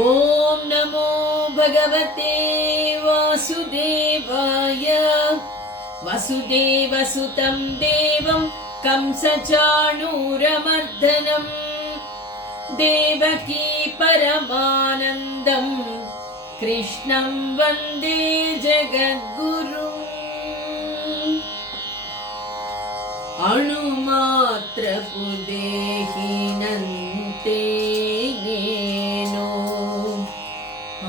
ఓం నమో భగవతే వాసుదేవాయ. వసుదేవసుతం దేవం కంసచాణూరమర్దనం దేవకీ పరమానందం కృష్ణం వందే జగద్గురుం. అణుమాత్రపు దేహినంతే నేను,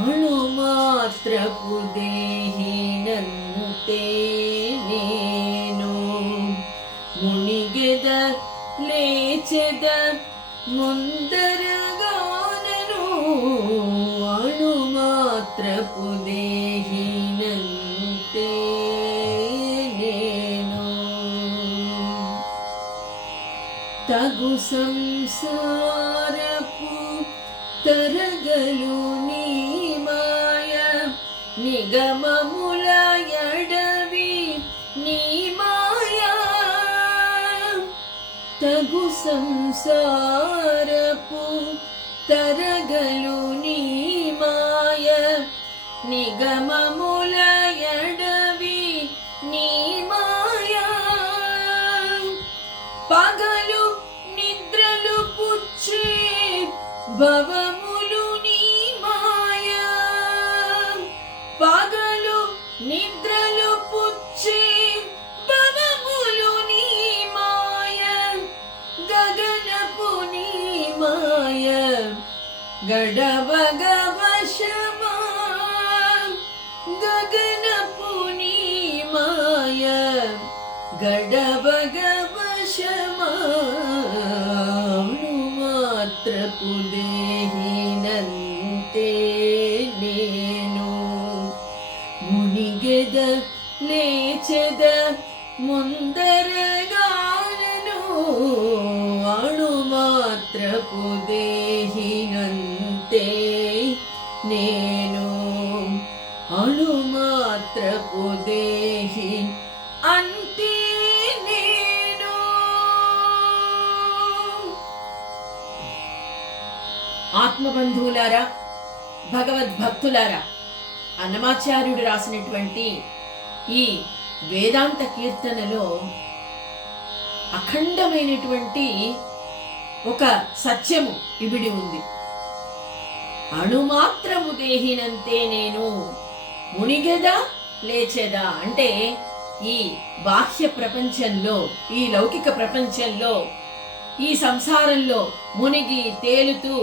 అణుమాత్రపు దేహినంతే నేను. మునిగెద లేచెద ముందరగానను, అణుమాత్రపు దేహినంతే నేను. తగు సంసారపు తరగలు నీ మాయ, నిగమముల ఎడవి నీ మాయ. తగు సంసారపు తరగలు నీ మాయ, నిగమముల ఎడవి నీ మాయ. పగలు నిద్రలు పుచ్చే భవములు నీ మాయ, పగలు నిద్రలు పుచ్చే భవములు నీ మాయ. గగనపు నీ మాయ గడవగ వశమా, గగనపు నీ మాయ గడవగ వశమా. అణుమాత్రపు దేహినంతే నేను. మునిగెద లేచెద ముందరగానను, అణుమాత్రపు దేహినంతే నేను. అణుమాత్రపు దేహి అంతే నేను. ఆత్మబంధువులారా, భగవద్భక్తులారా, అన్నమాచార్యుడు రాసినటువంటి ఈ వేదాంత కీర్తనలో అఖండమైనటువంటి ఒక సత్యము ఇమిడి ఉంది. అణుమాత్రము దేహినంతే నేను, మునిగెదా లేచెదా అంటే ఈ బాహ్య ప్రపంచంలో, ఈ లౌకిక ప్రపంచంలో, ఈ సంసారంలో మునిగి తేలుతూ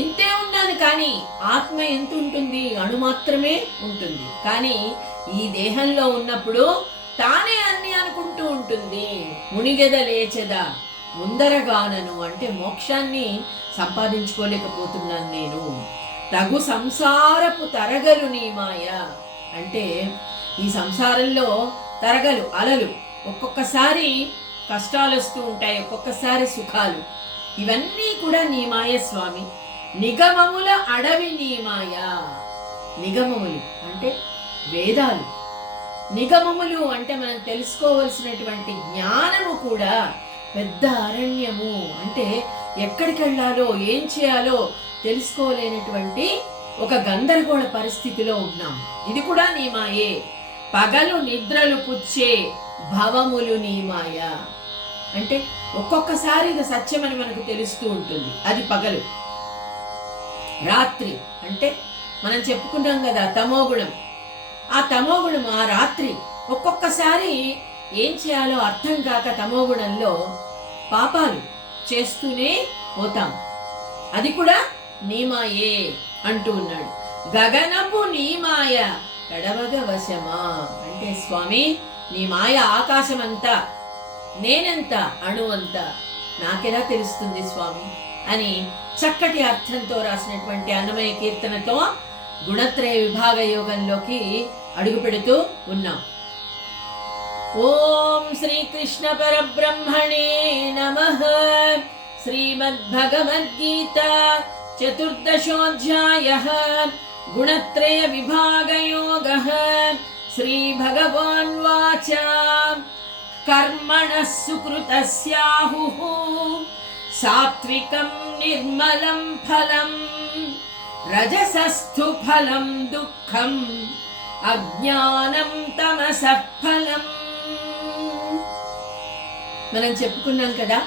ఇంతే ఉన్నాను. కానీ ఆత్మ ఎంత ఉంటుంది? అణు మాత్రమే ఉంటుంది. కానీ ఈ దేహంలో ఉన్నప్పుడు తానే అన్ని అనుకుంటూ ఉంటుంది. మునిగెద లేచెదా ముందరగానను అంటే మోక్షాన్ని సంపాదించుకోలేకపోతున్నాను నేను. తగు సంసారపు తరగలు నీ మాయ అంటే ఈ సంసారంలో తరగలు, అలలు, ఒక్కొక్కసారి కష్టాలు వస్తూ ఉంటాయి, ఒక్కొక్కసారి సుఖాలు. ఇవన్నీ కూడా నీ మాయ స్వామి. నిగమముల అడవి నీ మాయ. నిగమములు అంటే వేదాలు, నిగమములు అంటే మనం తెలుసుకోవలసినటువంటి జ్ఞానము కూడా పెద్ద అరణ్యము. అంటే ఎక్కడికి వెళ్ళాలో ఏం చేయాలో తెలుసుకోలేనటువంటి ఒక గందరగోళ పరిస్థితిలో ఉన్నాం. ఇది కూడా నీ మాయే. పగలు నిద్రలు పుచ్చే భవములు నీ మాయ అంటే ఒక్కొక్కసారి ఇది సత్యమని మనకు తెలుస్తూ ఉంటుంది, అది పగలు. రాత్రి అంటే మనం చెప్పుకున్నాం కదా తమోగుణం. ఆ తమోగుణం, ఆ రాత్రి ఒక్కొక్కసారి ఏం చేయాలో అర్థం కాక తమోగుణంలో పాపాలు చేస్తూనే పోతాం. అది కూడా నీమాయే అంటూ ఉన్నాడు. గగనపు నీమాయ గడవగ వశమా అంటే స్వామి నీ మాయ ఆకాశమంతా, నేనెంత అణువంత నాకెలా తెలుస్తుంది స్వామి అని చక్కటి అర్థంతో రాసినటువంటి అన్నమయ కీర్తనతో గుణత్రయ విభాగ యోగంలోకి అడుగు పెడుతూ ఉన్నాం. ఓం శ్రీకృష్ణ పరబ్రహ్మణే నమః. శ్రీమద్భగవద్గీత చతుర్దశోధ్యాయః గుణత్రయ విభాగ యోగః. శ్రీ భగవాన్ వాచ కర్మణః సుకృతస్యాహుః సాత్వికం నిర్మలం ఫలం రజసస్థు ఫలం దుఃఖం అజ్ఞానం తమసః ఫలం. మనం చెప్పుకున్నాం కదా,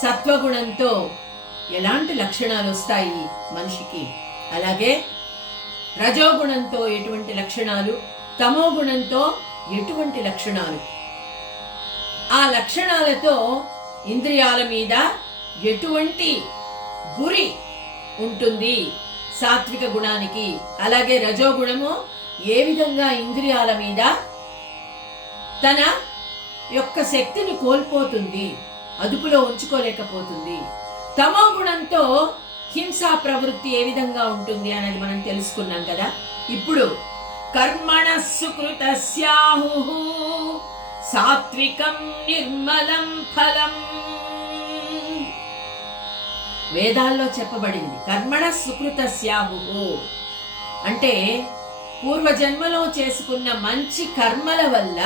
సత్వగుణంతో ఎలాంటి లక్షణాలు వస్తాయి మనిషికి, అలాగే రజోగుణంతో ఎటువంటి లక్షణాలు, తమో గుణంతో ఎటువంటి లక్షణాలు, ఆ లక్షణాలతో ఇంద్రియాల మీద ఎటువంటి గురి ఉంటుంది సాత్విక గుణానికి, అలాగే రజోగుణము ఏ విధంగా ఇంద్రియాల మీద తన యొక్క శక్తిని కోల్పోతుంది, అదుపులో ఉంచుకోలేకపోతుంది. తమో గుణంతో హింసా ప్రవృత్తి ఏ విధంగా ఉంటుంది అనేది మనం తెలుసుకున్నాం కదా. ఇప్పుడు కర్మణః సుకృతస్యాహుః సాత్వికం నిర్మలం ఫలం. వేదాల్లో చెప్పబడింది కర్మణః సుకృతస్యాహుః అంటే పూర్వజన్మలో చేసుకున్న మంచి కర్మల వల్ల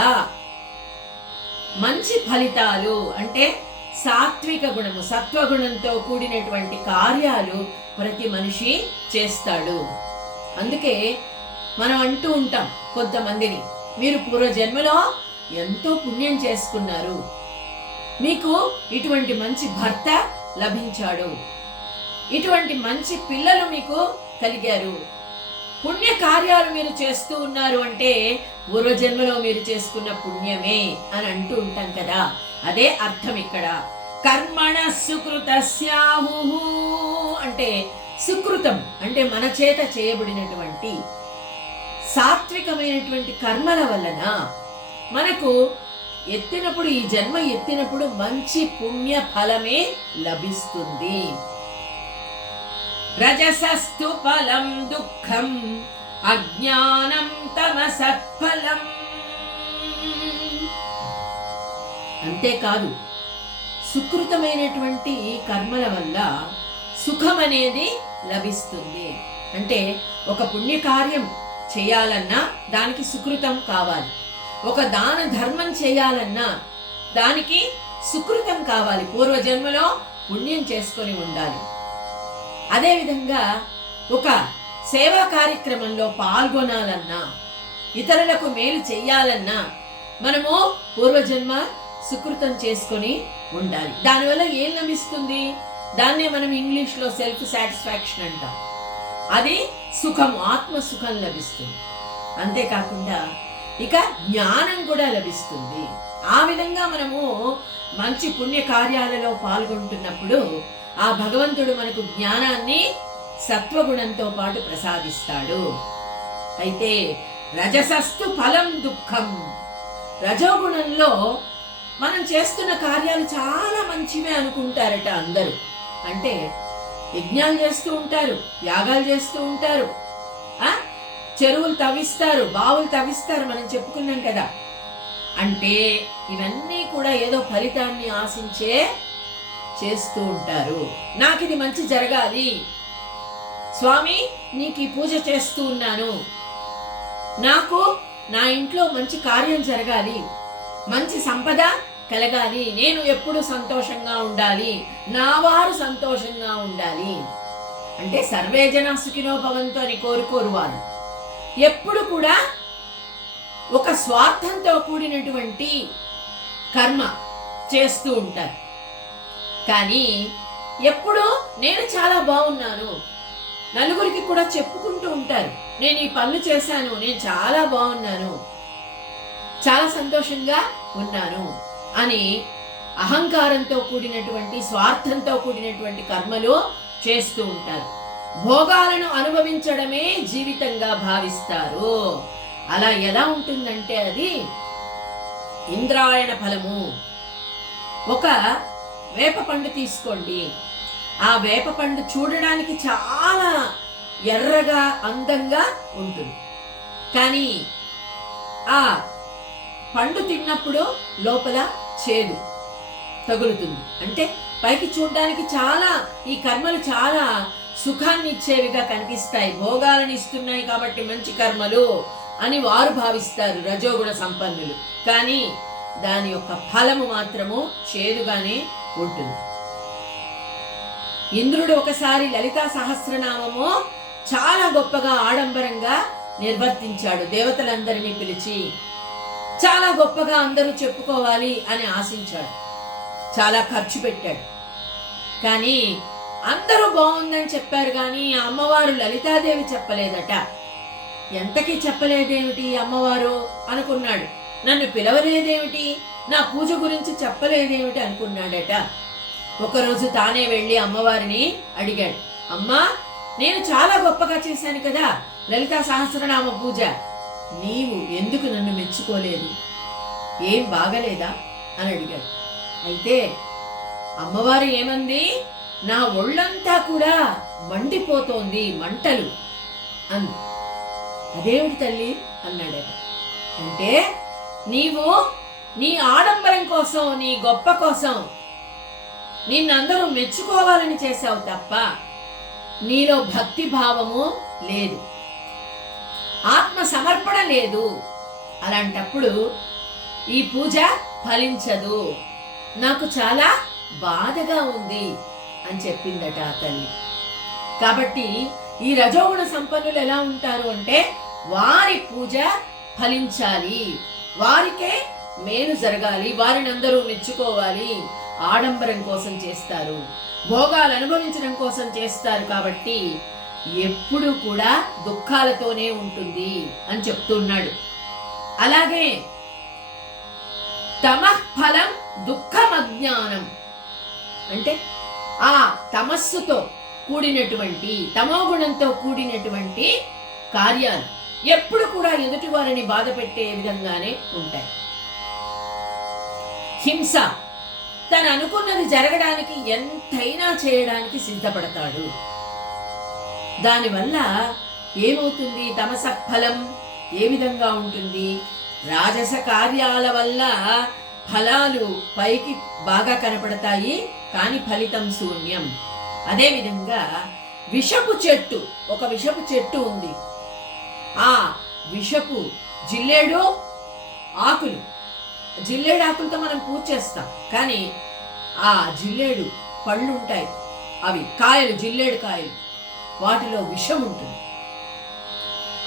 మంచి ఫలితాలు, అంటే సాత్విక గుణము సత్వగుణంతో కూడినటువంటి కార్యాలు ప్రతి మనిషి చేస్తాడు. అందుకే మనం అంటూ ఉంటాం కొంతమందిని, మీరు పూర్వజన్మలో ఎంతో పుణ్యం చేసుకున్నారు, మీకు ఇటువంటి మంచి భర్త లభించాడు, ఇటువంటి మంచి పిల్లలు మీకు కలిగారు, పుణ్య కార్యాలు మీరు చేస్తూ ఉన్నారు అంటే పూర్వజన్మలో మీరు చేసుకున్న పుణ్యమే అని అంటూ ఉంటాం కదా. అదే అర్థం ఇక్కడ. కర్మణః సుకృతస్యాహుః అంటే సుకృతం అంటే మన చేత చేయబడినటువంటి సాత్వికమైనటువంటి కర్మల వలన మనకు ఎత్తినప్పుడు, ఈ జన్మ ఎత్తినప్పుడు మంచి పుణ్య ఫలమే లభిస్తుంది. రజసస్తు ఫలం దుఃఖం అజ్ఞానం తమసః ఫలం. అంతేకాదు సుకృతమైనటువంటి కర్మల వల్ల సుఖం అనేది లభిస్తుంది. అంటే ఒక పుణ్యకార్యం చేయాలన్నా దానికి సుకృతం కావాలి, ఒక దాన ధర్మం చేయాలన్నా దానికి సుకృతం కావాలి, పూర్వజన్మలో పుణ్యం చేసుకొని ఉండాలి. అదేవిధంగా ఒక సేవా కార్యక్రమంలో పాల్గొనాలన్నా, ఇతరులకు మేలు చెయ్యాలన్నా మనము పూర్వజన్మ సుకృతం చేసుకొని ఉండాలి. దానివల్ల ఏం లభిస్తుంది? దాన్నే మనం ఇంగ్లీష్లో సెల్ఫ్ సాటిస్ఫాక్షన్ అంటాం. అది సుఖము, ఆత్మ సుఖం లభిస్తుంది. అంతేకాకుండా ఇక జ్ఞానం కూడా లభిస్తుంది. ఆ విధంగా మనము మంచి పుణ్య కార్యాలలో పాల్గొంటున్నప్పుడు ఆ భగవంతుడు మనకు జ్ఞానాన్ని సత్వగుణంతో పాటు ప్రసాదిస్తాడు. అయితే రజసస్తు ఫలం దుఃఖం, రజోగుణంలో మనం చేస్తున్న కార్యాలు చాలా మంచివే అనుకుంటారట అందరూ. అంటే యజ్ఞాలు చేస్తూ ఉంటారు, యాగాలు చేస్తూ ఉంటారు, చెరువులు తవ్విస్తారు, బావులు తవ్విస్తారు, మనం చెప్పుకున్నాం కదా. అంటే ఇవన్నీ కూడా ఏదో ఫలితాన్ని ఆశించే చేస్తూ ఉంటారు. నాకు ఇది మంచి జరగాలి స్వామి, నీకు ఈ పూజ చేస్తూ ఉన్నాను, నాకు నా ఇంట్లో మంచి కార్యం జరగాలి, మంచి సంపద కలగాలి, నేను ఎప్పుడు సంతోషంగా ఉండాలి, నా వారు సంతోషంగా ఉండాలి అంటే సర్వే జన సుఖినో భవంతు అని కోరుకోరు వారు. ఎప్పుడు కూడా ఒక స్వార్థంతో కూడినటువంటి కర్మ చేస్తూ ఉంటారు. కానీ ఎప్పుడు నేను చాలా బాగున్నాను, నలుగురికి కూడా చెప్పుకుంటూ ఉంటారు, నేను ఈ పనులు చేశాను, నేను చాలా బాగున్నాను, చాలా సంతోషంగా ఉన్నాను అని అహంకారంతో కూడినటువంటి స్వార్థంతో కూడినటువంటి కర్మలు చేస్తూ ఉంటారు. భోగాలను అనుభవించడమే జీవితంగా భావిస్తారు. అలా ఎలా ఉంటుందంటే అది ఇంద్రాయణ ఫలము. ఒక వేప పండు తీసుకోండి, ఆ వేప పండు చూడడానికి చాలా ఎర్రగా అందంగా ఉంటుంది, కానీ ఆ పండు తిన్నప్పుడు లోపల చేదు తగులుతుంది. అంటే పైకి చూడడానికి చాలా ఈ కర్మలు చాలా సుఖాన్ని ఇచ్చేవిగా కనిపిస్తాయి, భోగాలను ఇస్తున్నాయి కాబట్టి మంచి కర్మలు అని వారు భావిస్తారు రజోగుణ సంపన్నులు. కానీ దాని యొక్క ఫలము మాత్రము చేదుగానే ఉంటుంది. ఇంద్రుడు ఒకసారి లలితా సహస్రనామము చాలా గొప్పగా ఆడంబరంగా నిర్వర్తించాడు. దేవతలందరినీ పిలిచి చాలా గొప్పగా అందరూ చెప్పుకోవాలి అని ఆశించాడు. చాలా ఖర్చు పెట్టాడు. కానీ అందరూ బాగుందని చెప్పారు, కానీ ఆ అమ్మవారు లలితాదేవి చెప్పలేదట. ఎంతకీ చెప్పలేదేమిటి అమ్మవారు అనుకున్నాడు. నన్ను పిలవలేదేమిటి, నా పూజ గురించి చెప్పలేదేమిటి అనుకున్నాడట. ఒకరోజు తానే వెళ్ళి అమ్మవారిని అడిగాడు, అమ్మా, నేను చాలా గొప్పగా చేశాను కదా లలితా సహస్రనామ పూజ, నీవు ఎందుకు నన్ను మెచ్చుకోలేదు, ఏం బాగలేదా అని అడిగాడు. అయితే అమ్మవారు ఏమంది, నా ఒళ్ళంతా కూడా మండిపోతోంది, మంటలు అంది. అదేమిటి తల్లి అన్నాడట. అంటే నీవు నీ ఆడంబరం కోసం, నీ గొప్ప కోసం నిన్నందరూ మెచ్చుకోవాలని చేశావు తప్ప నీలో భక్తి భావము లేదు, ఆత్మ సమర్పణ లేదు. అలాంటప్పుడు ఈ పూజ ఫలించదు, నాకు చాలా బాధగా ఉంది అని చెప్పిందట ఆ తల్లి. కాబట్టి ఈ రజోగుణ సంపన్నులు ఎలా ఉంటారు అంటే వారి పూజ ఫలించాలి, వారికే మేలు జరగాలి, వారిని అందరూ మెచ్చుకోవాలి, ఆడంబరం కోసం చేస్తారు, భోగాలు అనుభవించడం కోసం చేస్తారు. కాబట్టి ఎప్పుడు కూడా దుఃఖాలతోనే ఉంటుంది అని చెప్తున్నాడు. అలాగే తమః ఫలం దుఃఖం అజ్ఞానం అంటే ఆ తమస్సుతో కూడినటువంటి, తమోగుణంతో కూడినటువంటి కార్యాలు ఎప్పుడు కూడా ఎదుటి వారిని బాధ పెట్టే విధంగానే ఉంటాయి. హింస, తను అనుకున్నది జరగడానికి ఎంతైనా చేయడానికి సిద్ధపడతాడు. దానివల్ల ఏమవుతుంది, తమస ఫలం ఏ విధంగా ఉంటుంది, రాజస కార్యాల వల్ల ఫలాలు పైకి బాగా కనపడతాయి, కానీ ఫలితం శూన్యం. అదేవిధంగా విషపు చెట్టు, ఒక విషపు చెట్టు ఉంది, ఆ విషపు జిల్లేడు ఆకులు, జిల్లేడు ఆకులతో మనం పూజ చేస్తాం, కానీ ఆ జిల్లేడు పళ్ళు ఉంటాయి, అవి కాయలు, జిల్లేడు కాయలు, వాటిలో విషం ఉంటుంది.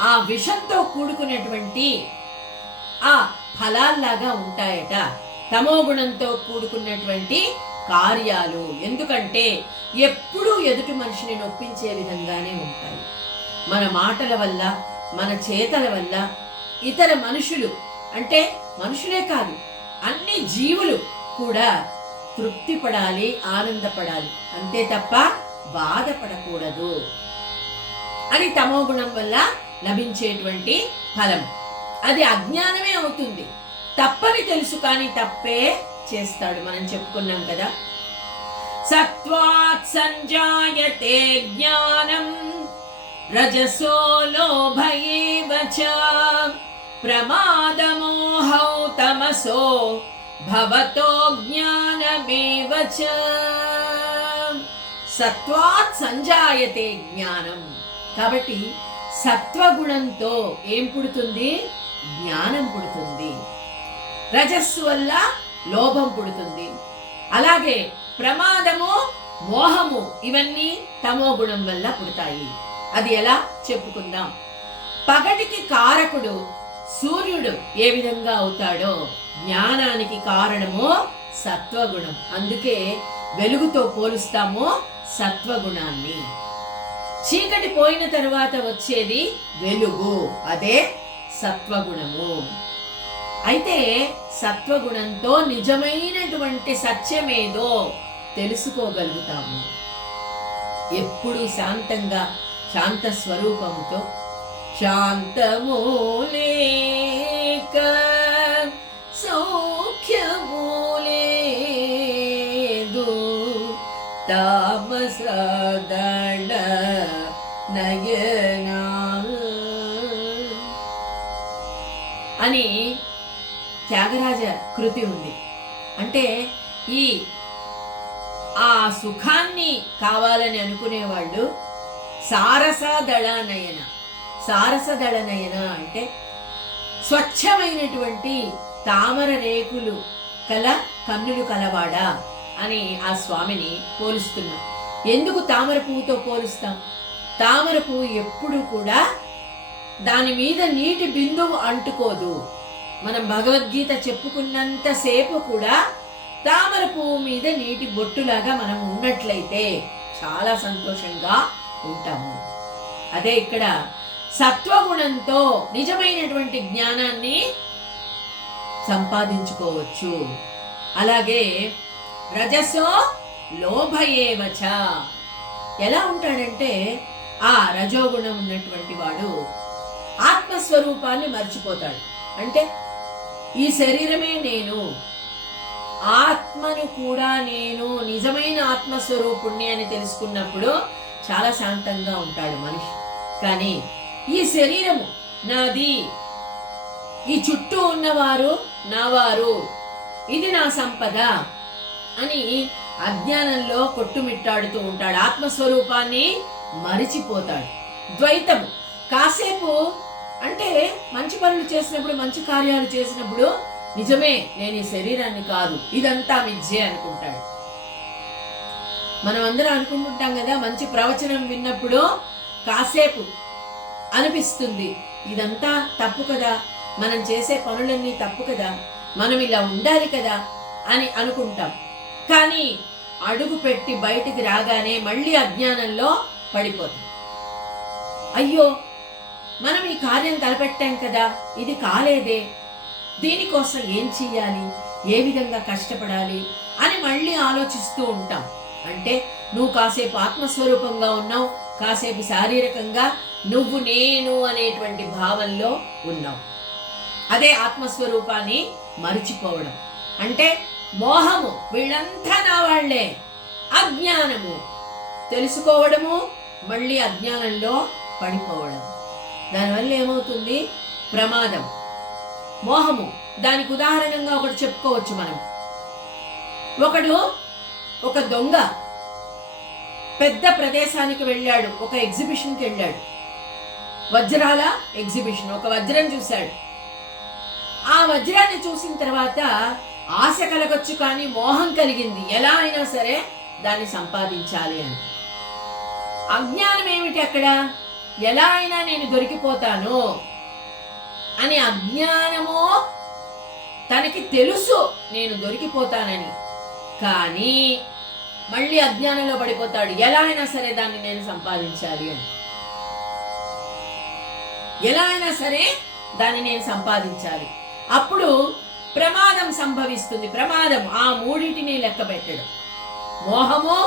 ఆ విషంతో కూడుకున్నటువంటి ఆ ఫలాల్లాగా ఉంటాయట తమోగుణంతో కూడుకున్నటువంటి కార్యాలు. ఎందుకంటే ఎప్పుడూ ఎదుటి మనిషిని నొప్పించే విధంగానే ఉంటాయి. మన మాటల వల్ల, మన చేతల వల్ల ఇతర మనుషులు, అంటే మనుషులే కాదు అన్ని జీవులు కూడా తృప్తి పడాలి, ఆనందపడాలి, అంతే తప్ప బాధపడకూడదు అని తమోగుణం వల్ల లభించేటువంటి ఫలం. అది అజ్ఞానమే అవుతుంది, తప్పని తెలుసు కానీ తప్పే చేస్తాడు. మనం చెప్పుకున్నాం కదా, సత్వాత్ సంజాయతే జ్ఞానం రజసో లోభ ఏవ చ ప్రమాదమోహౌ తమసో భవతో జ్ఞానమేవ చ. సత్వాత్ సంజాయతే జ్ఞానం. కాబట్టి సత్వగుణంతో ఏం పుడుతుంది, జ్ఞానం పుడుతుంది. రజస్సు వల్ల లోభం పుడుతుంది. అలాగే ప్రమాదము, మోహము, ఇవన్నీ తమో గుణం వల్ల పుడతాయి. అది ఎలా చెప్పుకుందాం. పగటికి కారకుడు సూర్యుడు ఏ విధంగా అవుతాడో జ్ఞానానికి కారణము సత్వగుణం. అందుకే వెలుగుతో పోలుస్తాము సత్వగుణాన్ని. చీకటి పోయిన తరువాత వచ్చేది వెలుగు, అదే సత్వగుణము. అయితే సత్వగుణంతో నిజమైనటువంటి సత్యమేదో తెలుసుకోగలుగుతాము. ఎప్పుడు శాంతంగా, శాంత స్వరూపముతో, శాంతము లేక సౌఖ్యము లేదు తామస దళ నయనా అని త్యాగరాజ కృతి ఉంది. అంటే ఆ సుఖాన్ని కావాలని అనుకునేవాళ్ళు సారసదళనయన. సారసదళనయన అంటే స్వచ్ఛమైనటువంటి తామర రేకులు కల కన్నులు కలవాడా అని ఆ స్వామిని పోలుస్తున్నాం. ఎందుకు తామర పువ్వుతో పోలుస్తాం? తామర పువ్వు ఎప్పుడు కూడా దాని మీద నీటి బిందువు అంటుకోదు. మనం భగవద్గీత చెప్పుకున్నంతసేపు కూడా తామర పువ్వు మీద నీటి బొట్టులాగా మనం ఉన్నట్లయితే చాలా సంతోషంగా ఉంటాము. అదే ఇక్కడ సత్వగుణంతో నిజమైనటువంటి జ్ఞానాన్ని సంపాదించుకోవచ్చు. అలాగే రజసో లోభయేవచ, ఎలా ఉంటాడంటే ఆ రజోగుణం ఉన్నటువంటి వాడు ఆత్మస్వరూపాన్ని మర్చిపోతాడు. అంటే ఈ శరీరమే నేను, ఆత్మను కూడా నేను, నిజమైన ఆత్మస్వరూపుణ్ణి అని తెలుసుకున్నప్పుడు చాలా శాంతంగా ఉంటాడు మనిషి. కానీ ఈ శరీరము నాది, ఈ చుట్టూ ఉన్నవారు నావారు, ఇది నా సంపద అని అజ్ఞానంలో కొట్టుమిట్టాడుతూ ఉంటాడు. ఆత్మస్వరూపాన్ని మరిచిపోతాడు. ద్వైతము, కాసేపు అంటే మంచి పనులు చేసినప్పుడు, మంచి కార్యాలు చేసినప్పుడు నిజమే నేను ఈ శరీరాన్ని కాదు, ఇదంతా మిథ్యే అనుకుంటాడు. మనం అందరం అనుకుంటుంటాం కదా, మంచి ప్రవచనం విన్నప్పుడు కాసేపు అనిపిస్తుంది ఇదంతా తప్పు కదా, మనం చేసే పనులన్నీ తప్పు కదా, మనం ఇలా ఉండాలి కదా అని అనుకుంటాం. కానీ అడుగు పెట్టి బయటికి రాగానే మళ్ళీ అజ్ఞానంలో పడిపోతాం. అయ్యో మనం ఈ కార్యం తలపెట్టాం కదా, ఇది కాలేదే, దీనికోసం ఏం చెయ్యాలి, ఏ విధంగా కష్టపడాలి అని మళ్ళీ ఆలోచిస్తూ ఉంటాం. అంటే నువ్వు కాసేపు ఆత్మస్వరూపంగా ఉన్నావు, కాసేపు శారీరకంగా నువ్వు నేను అనేటువంటి భావంలో ఉన్నావు. అదే ఆత్మస్వరూపాన్ని మరిచిపోవడం. అంటే మోహము, వీళ్ళంతా నా వాళ్లే, అజ్ఞానము, తెలుసుకోవడము మళ్ళీ అజ్ఞానంలో పడిపోవడం. దానివల్ల ఏమవుతుంది? ప్రమాదం. మోహము, దానికి ఉదాహరణంగా ఒకటి చెప్పుకోవచ్చు మనం. ఒక దొంగ పెద్ద ప్రదేశానికి వెళ్ళాడు, ఒక ఎగ్జిబిషన్కి వెళ్ళాడు, వజ్రాల ఎగ్జిబిషన్. ఒక వజ్రం చూశాడు. ఆ వజ్రాన్ని చూసిన తర్వాత ఆశ కలగొచ్చు, కానీ మోహం కలిగింది, ఎలా అయినా సరే దాన్ని సంపాదించాలి అని. అజ్ఞానం ఏమిటి అక్కడ? ఎలా అయినా నేను దొరికిపోతాను అని అజ్ఞానము, తనకి తెలుసు నేను దొరికిపోతానని, కానీ మళ్ళీ అజ్ఞానంలో పడిపోతాడు. ఎలా అయినా సరే దాన్ని నేను సంపాదించాలి అని, ఎలా అయినా సరే దాన్ని నేను సంపాదించాలి. అప్పుడు ప్రమాదం సంభవిస్తుంది. ప్రమాదం ఆ మూడింటిని లెక్క పెట్టడం. మోహము,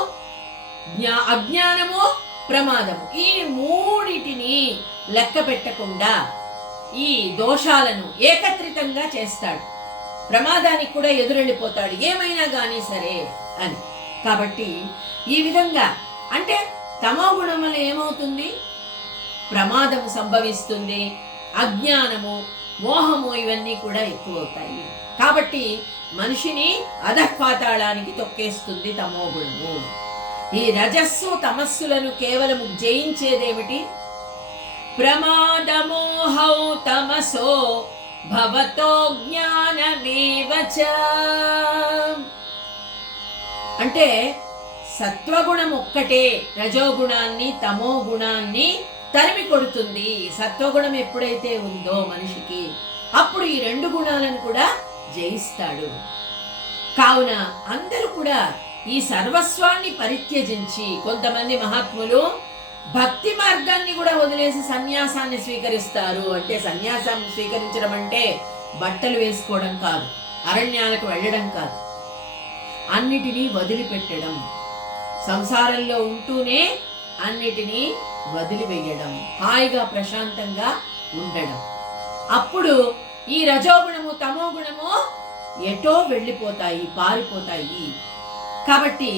అజ్ఞానము, ప్రమాదము, ఈ మూడిటిని లెక్క పెట్టకుండా ఈ దోషాలను ఏకత్రితంగా చేస్తాడు. ప్రమాదానికి కూడా ఎదురెళ్ళిపోతాడు, ఏమైనా కానీ సరే అని. కాబట్టి ఈ విధంగా అంటే తమో గుణం వల్ల ఏమవుతుంది? ప్రమాదము సంభవిస్తుంది, అజ్ఞానము, మోహము ఇవన్నీ కూడా ఎక్కువ అవుతాయి. కాబట్టి మనిషిని అధఃపాతాళానికి తొక్కేస్తుంది తమో గుణము. ఈ రజస్సు తమస్సులను కేవలము జయించేదేమిటి? ప్రమాదమోహౌ తమసో భవతో జ్ఞానమేవచ. అంటే సత్వగుణం ఒక్కటే రజోగుణాన్ని, తమో గుణాన్ని తరిమి కొడుతుంది. సత్వగుణం ఎప్పుడైతే ఉందో మనిషికి, అప్పుడు ఈ రెండు గుణాలను కూడా జయిస్తాడు. కావున అందరూ కూడా ఈ సర్వస్వాన్ని పరిత్యజించి, కొంతమంది మహాత్ములు భక్తి మార్గాన్ని కూడా వదిలేసి సన్యాసాన్ని స్వీకరిస్తారు. అంటే సన్యాసాన్ని స్వీకరించడం అంటే బట్టలు వేసుకోవడం కాదు, అరణ్యాలకు వెళ్ళడం కాదు, అన్నిటినీ వదిలిపెట్టడం, సంసారంలో ఉంటూనే అన్నిటినీ వదిలివేయడం, హాయిగా ప్రశాంతంగా ఉండడం. అప్పుడు ఈ రజోగుణము, తమో గుణము ఎటో వెళ్ళిపోతాయి, పారిపోతాయి. కాబట్టి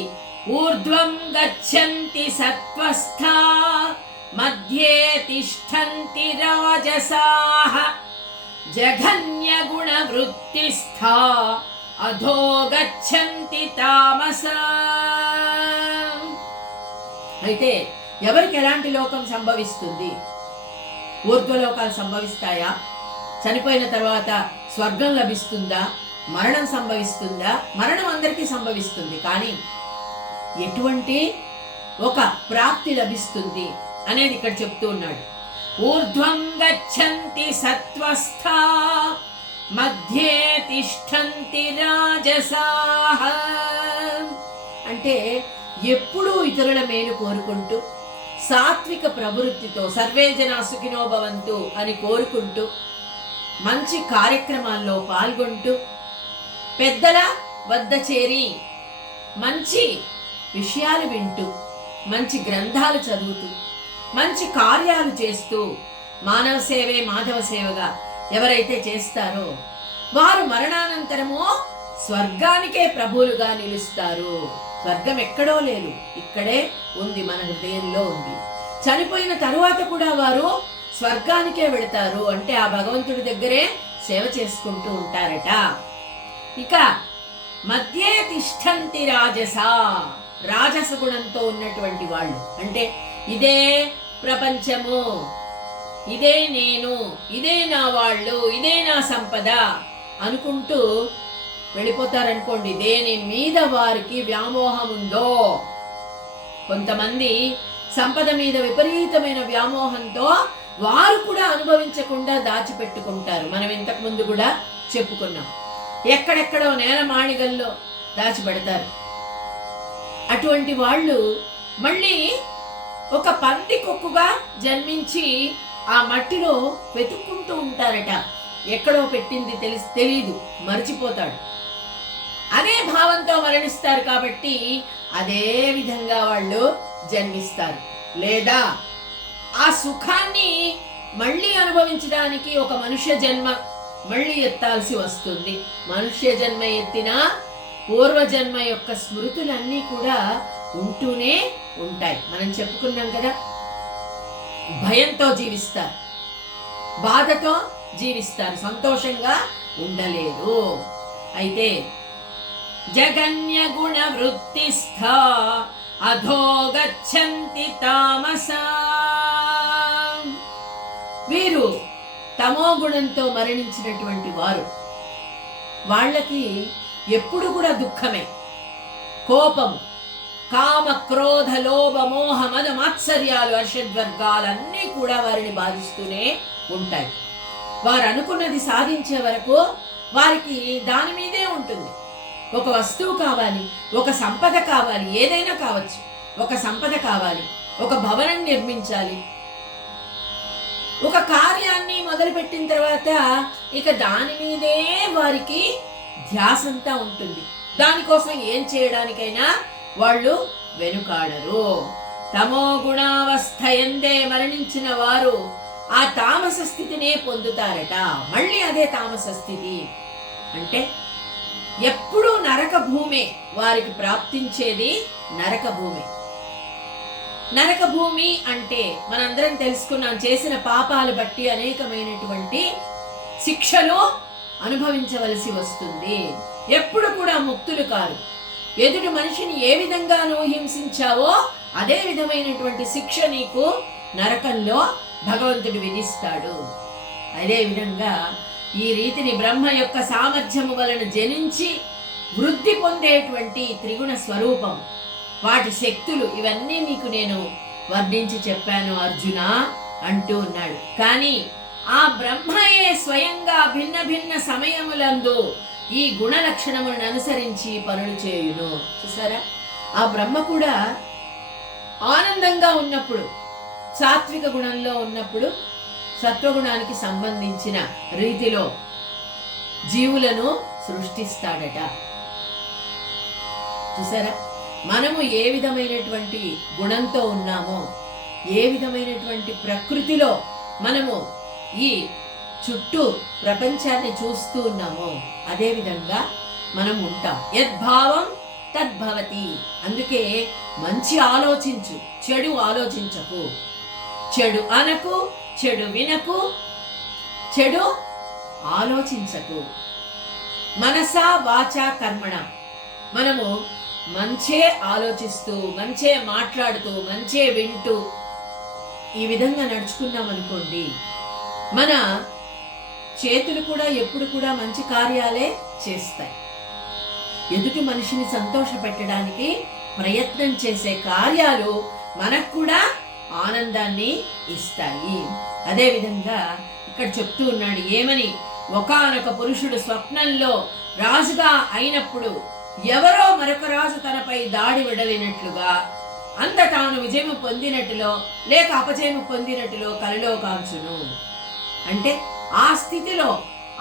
ఊర్ధ్వం గచ్చంతి సత్వస్థా మధ్యే తిష్టంతి రాజసాః జఘన్య గుణ వృత్తిస్థా అధో గచ్చంతి తామసా. అయితే ఎవరికి ఎలాంటి లోకం సంభవిస్తుంది? ఊర్ధ్వలోకాలు సంభవిస్తాయా? చనిపోయిన తర్వాత స్వర్గం లభిస్తుందా? మరణం సంభవిస్తుందా? మరణం అందరికీ సంభవిస్తుంది, కానీ ఎటువంటి ఒక ప్రాప్తి లభిస్తుంది అనేది ఇక్కడ చెప్తూ ఉన్నాడు. ఊర్ధ్వం గచ్చంతి సత్వస్థా మధ్యే తిష్టంతి రాజసాః. అంటే ఎప్పుడూ ఇతరుల మేలు కోరుకుంటూ సాత్విక ప్రవృత్తితో సర్వే జనా సుఖినో భవంతు అని కోరుకుంటూ మంచి కార్యక్రమాల్లో పాల్గొంటూ పెద్దల వద్ద చేరి మంచి విషయాలు వింటూ మంచి గ్రంథాలు చదువుతూ మంచి కార్యాలు చేస్తూ మానవ సేవే మాధవ సేవగా ఎవరైతే చేస్తారో వారు మరణానంతరము స్వర్గానికే ప్రభువులుగా నిలుస్తారు. స్వర్గం ఎక్కడో లేదు, ఇక్కడే ఉంది, మన హృదయంలో ఉంది. చనిపోయిన తరువాత కూడా వారు స్వర్గానికే వెళతారు. అంటే ఆ భగవంతుడి దగ్గరే సేవ చేసుకుంటూ ఉంటారట. ఇక మధ్యే తిష్టంతి రాజసా, రాజస గుణంతో ఉన్నటువంటి వాళ్ళు, అంటే ఇదే ప్రపంచము, ఇదే నేను, ఇదే నా వాళ్ళు, ఇదే నా సంపద అనుకుంటూ వెళ్ళిపోతారనుకోండి. దేని మీద వారికి వ్యామోహం ఉందో, కొంతమంది సంపద మీద విపరీతమైన వ్యామోహంతో వారు కూడా అనుభవించకుండా దాచిపెట్టుకుంటారు. మనం ఇంతకు ముందు కూడా చెప్పుకున్నాం. ఎక్కడెక్కడో నేల మాళిగల్లో దాచిపెడతారు. అటువంటి వాళ్ళు మళ్ళీ ఒక పంది కొక్కుగా జన్మించి ఆ మట్టిలో వెతుక్కుంటూ ఉంటారట. ఎక్కడో పెట్టింది తెలీదు, మర్చిపోతాడు. అదే భావంతో మరణిస్తారు. కాబట్టి అదే విధంగా వాళ్ళు జన్మిస్తారు. లేదా ఆ సుఖాన్ని మళ్ళీ అనుభవించడానికి ఒక మనుష్య జన్మ మళ్ళీ ఎత్తాల్సి వస్తుంది. మనుష్య జన్మ ఎత్తిన పూర్వజన్మ యొక్క స్మృతులన్నీ కూడా ఉంటూనే ఉంటాయి. మనం చెప్పుకున్నాం కదా, భయంతో జీవిస్తారు, బాధతో జీవిస్తారు, సంతోషంగా ఉండలేరు. అయితే జగన్య గుణ వృత్తిస్థ అధో గచ్చంతి తామసా, వీరు తమో గుణంతో మరణించినటువంటి వారు, వాళ్ళకి ఎప్పుడు కూడా దుఃఖమే, కోపము, కామ క్రోధ లోభ మోహ మద మాత్సర్యాలు అర్షద్వర్గాలన్నీ కూడా వారిని బాధిస్తూనే ఉంటాయి. వారు అనుకున్నది సాధించే వరకు వారికి దాని మీదే ఉంటుంది. ఒక వస్తువు కావాలి, ఒక సంపద కావాలి, ఏదైనా కావచ్చు, ఒక సంపద కావాలి, ఒక భవనం నిర్మించాలి, ఒక కార్యాన్ని మొదలుపెట్టిన తర్వాత ఇక దాని మీదే వారికి ధ్యాసంతా ఉంటుంది. దానికోసం ఏం చేయడానికైనా వాళ్ళు వెనుకాడరు. తమో గుణావస్థ ఎందే మరణించిన వారు ఆ తామస స్థితినే పొందుతారట. మళ్ళీ అదే తామస స్థితి అంటే ఎప్పుడూ నరక భూమే వారికి ప్రాప్తించేది. నరక భూమి, నరక భూమి అంటే మనందరం తెలుసుకున్నాం, చేసిన పాపాలు బట్టి అనేకమైనటువంటి శిక్షలు అనుభవించవలసి వస్తుంది. ఎప్పుడు కూడా ముక్తులు కారు. ఎదుటి మనిషిని ఏ విధంగా నువ్వు హింసించావో అదే విధమైనటువంటి శిక్ష నీకు నరకంలో భగవంతుడు విధిస్తాడు. అదే విధంగా ఈ రీతిని బ్రహ్మ యొక్క సామర్థ్యము వలన జనించి వృద్ధి పొందేటువంటి త్రిగుణ స్వరూపం, వాటి శక్తులు, ఇవన్నీ నీకు నేను వర్ణించి చెప్పాను అర్జున అంటూ ఉన్నాడు. కానీ ఆ బ్రహ్మయే స్వయంగా భిన్న భిన్న సమయములందు ఈ గుణ లక్షణములను అనుసరించి పనులు చేయును. చూసారా, ఆ బ్రహ్మ కూడా ఆనందంగా ఉన్నప్పుడు, సాత్విక గుణంలో ఉన్నప్పుడు సత్వగుణానికి సంబంధించిన రీతిలో జీవులను సృష్టిస్తాడట. చూసారా, మనము ఏ విధమైనటువంటి గుణంతో ఉన్నామో, ఏ విధమైనటువంటి ప్రకృతిలో మనము ఈ చుట్టూ ప్రపంచాన్ని చూస్తూ ఉన్నామో అదే విధంగా మనం ఉంటాం. యద్భావం తద్భవతి. అందుకే మంచి ఆలోచించు, చెడు ఆలోచించకు, చెడు అనకు, చెడు వినకు, చెడు ఆలోచించకు. మనసా వాచా కర్మణ, మనము మంచే ఆలోచిస్తూ, మంచే మాట్లాడుతూ, మంచే వింటూ ఈ విధంగా నడుచుకున్నాం అనుకోండి, మన చేతులు కూడా ఎప్పుడు కూడా మంచి కార్యాలే చేస్తాయి. ఎదుటి మనిషిని సంతోష పెట్టడానికి ప్రయత్నం చేసే కార్యాలు మనకు కూడా ఆనందాన్ని ఇస్తాయి. అదేవిధంగా ఇక్కడ చెప్తూ ఉన్నాడు ఏమని, ఒకానొక పురుషుడు స్వప్నంలో రాజుగా అయినప్పుడు ఎవరో మరొక రాజు తనపై దాడి విడలినట్లుగా అంత తాను విజయము పొందినట్టులో లేక అపజయము పొందినట్టులో కలలో కాంచును. అంటే ఆ స్థితిలో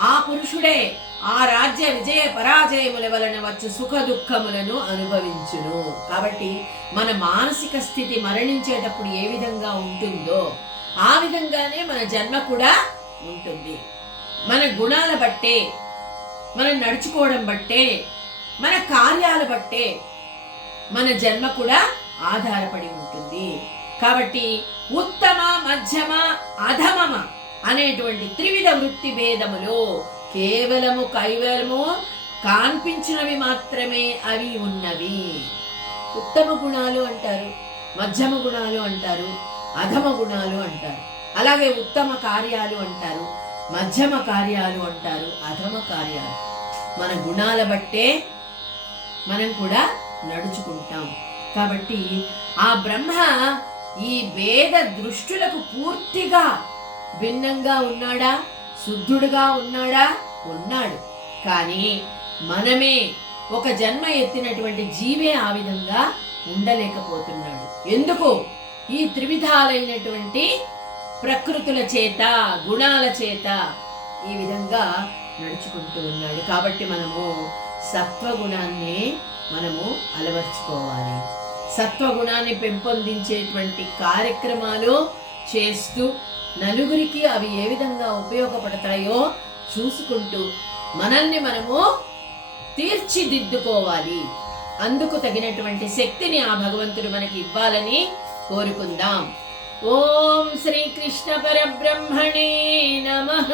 ఆ పురుషుడే ఆ రాజ్య విజయ పరాజయముల వలన వచ్చు సుఖ దుఃఖములను అనుభవించును. కాబట్టి మన మానసిక స్థితి మరణించేటప్పుడు ఏ విధంగా ఉంటుందో ఆ విధంగానే మన జన్మ కూడా ఉంటుంది. మన గుణాల బట్టే, మనం నడుచుకోవడం బట్టే, మన కార్యాల బట్టే మన జన్మ కూడా ఆధారపడి ఉంటుంది. కాబట్టి ఉత్తమ, మధ్యమ, అధమమ అనేటువంటి త్రివిధ వృత్తి భేదములో కేవలము కాన్పించినవి మాత్రమే అవి ఉన్నవి. ఉత్తమ గుణాలు అంటారు, మధ్యమ గుణాలు అంటారు, అధమ గుణాలు అంటారు. అలాగే ఉత్తమ కార్యాలు అంటారు, మధ్యమ కార్యాలు అంటారు, అధమ కార్యాలు. మన గుణాల బట్టే మనం కూడా నడుచుకుంటాం. కాబట్టి ఆ బ్రహ్మ ఈ భేద దృష్టులకు పూర్తిగా భిన్నంగా ఉన్నాడా, శుద్ధుడుగా ఉన్నాడా? ఉన్నాడు. కానీ మనమే ఒక జన్మ ఎత్తినటువంటి జీవే ఆ విధంగా ఉండలేకపోతున్నాడు. ఎందుకు? ఈ త్రివిధాలైనటువంటి ప్రకృతుల చేత, గుణాల చేత ఈ విధంగా నడుచుకుంటూ ఉన్నాడు. కాబట్టి మనము సత్వగుణాన్ని మనము అలవర్చుకోవాలి. సత్వగుణాన్ని పెంపొందించేటువంటి కార్యక్రమాలు చేస్తూ నలుగురికి అవి ఏ విధంగా ఉపయోగపడతాయో చూసుకుంటూ మనల్ని మనము తీర్చిదిద్దుకోవాలి. అందుకు తగినటువంటి శక్తిని ఆ భగవంతుడు మనకి ఇవ్వాలని కోరుకుందాం. ఓం శ్రీకృష్ణ పరబ్రహ్మణే నమః.